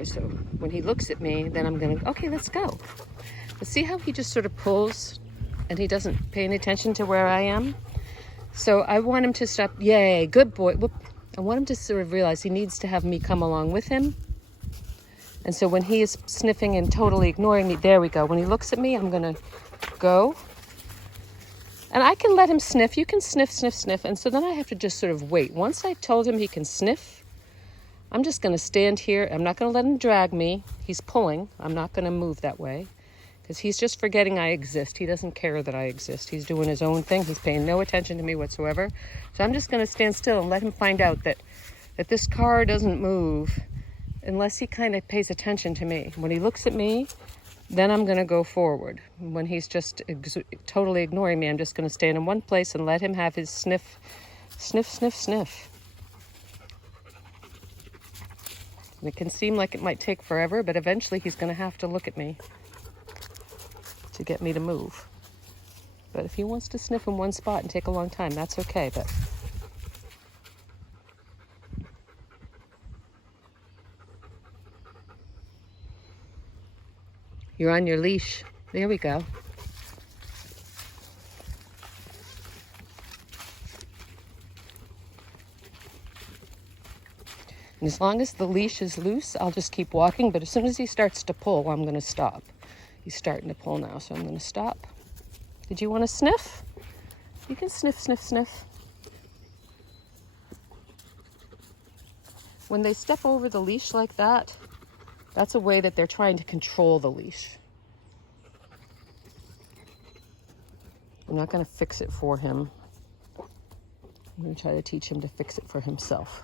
boy. So when he looks at me, then I'm gonna, okay, let's go. But see how he just sort of pulls and he doesn't pay any attention to where I am? So I want him to stop. Yay, good boy. Whoop. I want him to sort of realize he needs to have me come along with him. And so when he is sniffing and totally ignoring me, there we go. When he looks at me, I'm gonna go. And I can let him sniff. You can sniff, sniff, sniff. And so then I have to just sort of wait. Once I told him he can sniff, I'm just going to stand here. I'm not going to let him drag me. He's pulling. I'm not going to move that way because he's just forgetting I exist. He doesn't care that I exist. He's doing his own thing. He's paying no attention to me whatsoever. So I'm just going to stand still and let him find out that this car doesn't move unless he kind of pays attention to me. When he looks at me, then I'm going to go forward. When he's just totally ignoring me, I'm just going to stand in one place and let him have his sniff, sniff, sniff, sniff. And it can seem like it might take forever, but eventually he's going to have to look at me to get me to move. But if he wants to sniff in one spot and take a long time, that's okay. But you're on your leash. There we go. And as long as the leash is loose, I'll just keep walking. But as soon as he starts to pull, I'm going to stop. He's starting to pull now, so I'm going to stop. Did you want to sniff? You can sniff, sniff, sniff. When they step over the leash like that, that's a way that they're trying to control the leash. I'm not going to fix it for him. I'm going to try to teach him to fix it for himself.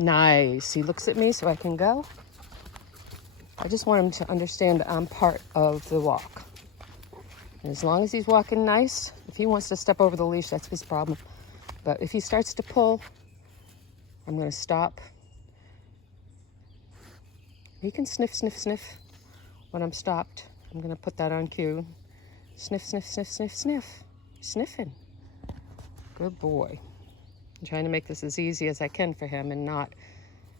Nice. He looks at me so I can go. I just want him to understand that I'm part of the walk. And as long as he's walking nice, if he wants to step over the leash, that's his problem. But if he starts to pull, I'm going to stop. He can sniff, sniff, sniff. When I'm stopped, I'm going to put that on cue. Sniff, sniff, sniff, sniff, sniff. Sniffing. Good boy. I'm trying to make this as easy as I can for him and not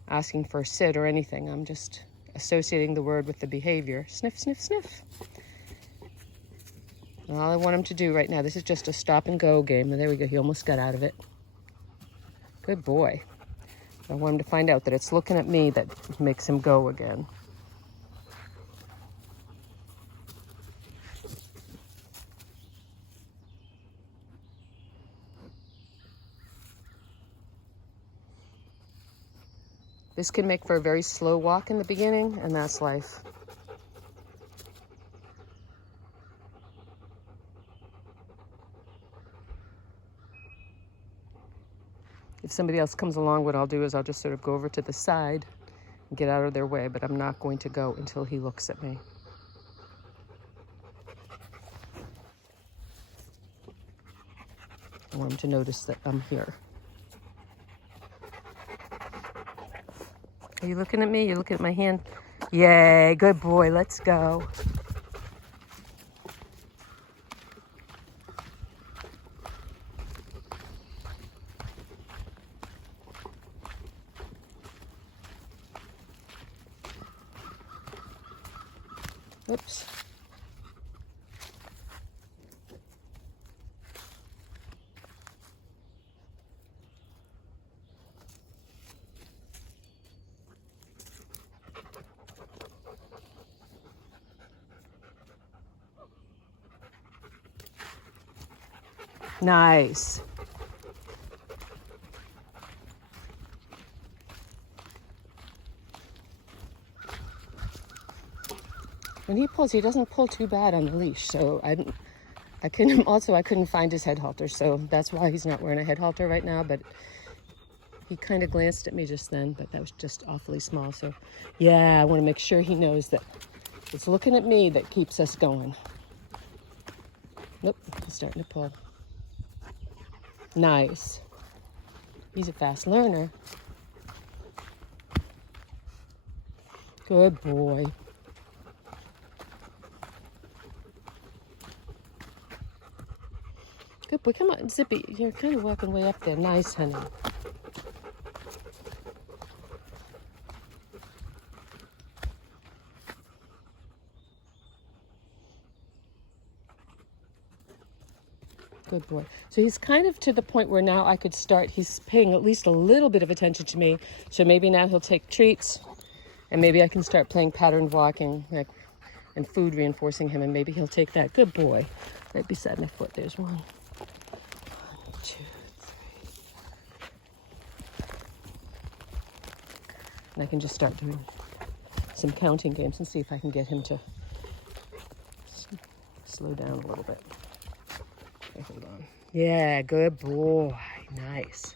asking for a sit or anything. I'm just associating the word with the behavior. Sniff, sniff, sniff. And all I want him to do right now, this is just a stop and go game. And there we go. He almost got out of it. Good boy. I want him to find out that it's looking at me that makes him go again. This can make for a very slow walk in the beginning, and that's life. If somebody else comes along, what I'll do is I'll just sort of go over to the side and get out of their way, but I'm not going to go until he looks at me. I want him to notice that I'm here. Are you looking at me? You're looking at my hand? Yay, good boy, let's go. Oops. Nice. When he pulls, he doesn't pull too bad on the leash, so I couldn't find his head halter, so that's why he's not wearing a head halter right now. But he kind of glanced at me just then, but that was just awfully small. So yeah, I want to make sure he knows that it's looking at me that keeps us going. Nope, he's starting to pull. Nice. He's a fast learner. Good boy. Good boy. Come on, Zippy. You're kind of walking way up there. Nice, honey. Good boy. So he's kind of to the point where now I could start, he's paying at least a little bit of attention to me. So maybe now he'll take treats and maybe I can start playing pattern walking and food reinforcing him and maybe he'll take that. Good boy. Right beside my foot. There's one. 1, 2, 3. And I can just start doing some counting games and see if I can get him to slow down a little bit. Okay, hold on. Yeah, good boy. Nice.